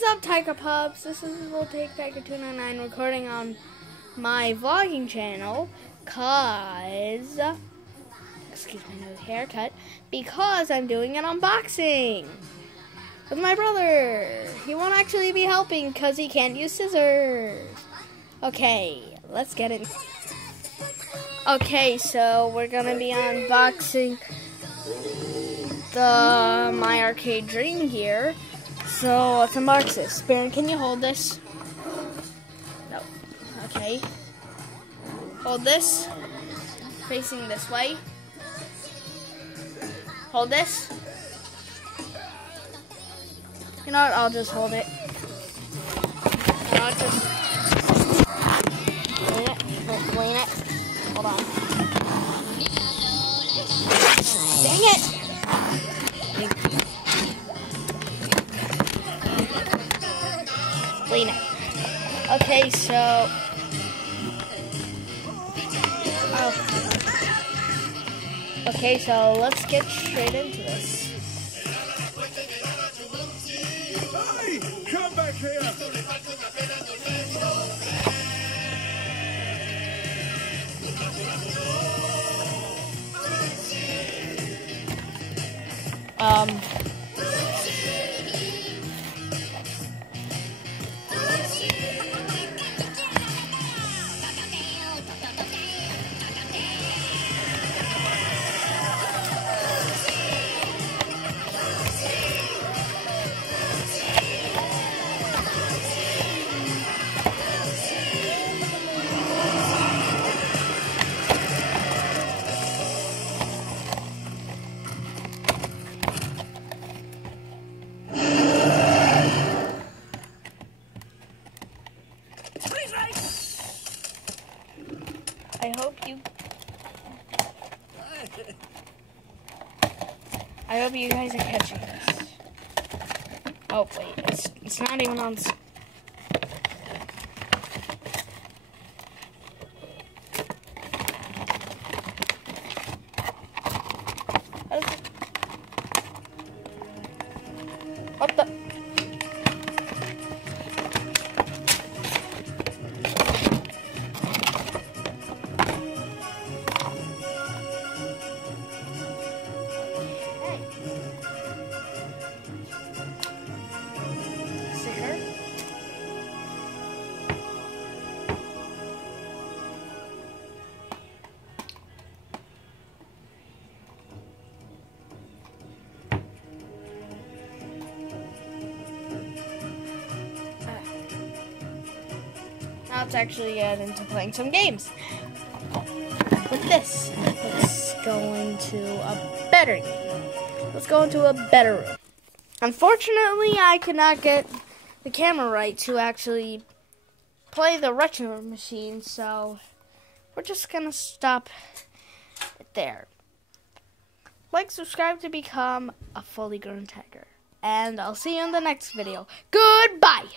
What's up, Tiger Pups? This is Voltaic Tiger 299 recording on my vlogging channel because, excuse my new haircut, because I'm doing an unboxing with my brother. He won't actually be helping because he can't use scissors. Okay, let's get it. Okay, so we're gonna be unboxing the My Arcade Dream Gear. So let's unbox this. Baron, can you hold this? No. Okay. Hold this. Facing this way. Hold this. You know what? I'll just hold it. You know what? Just lean it. Lean it. Hold on. Dang it! Lean it. Okay, so. Oh. Okay, so let's get straight into this. Hey, come back here! I hope you guys are catching this. Oh wait, it's not even on. What the? Now let's actually get into playing some games. With this, let's go into a better game. Let's go into a better room. Unfortunately, I could not get the camera right to actually play the retro machine, so we're just gonna stop it there. Like, subscribe to become a fully grown tiger. And I'll see you in the next video. Goodbye!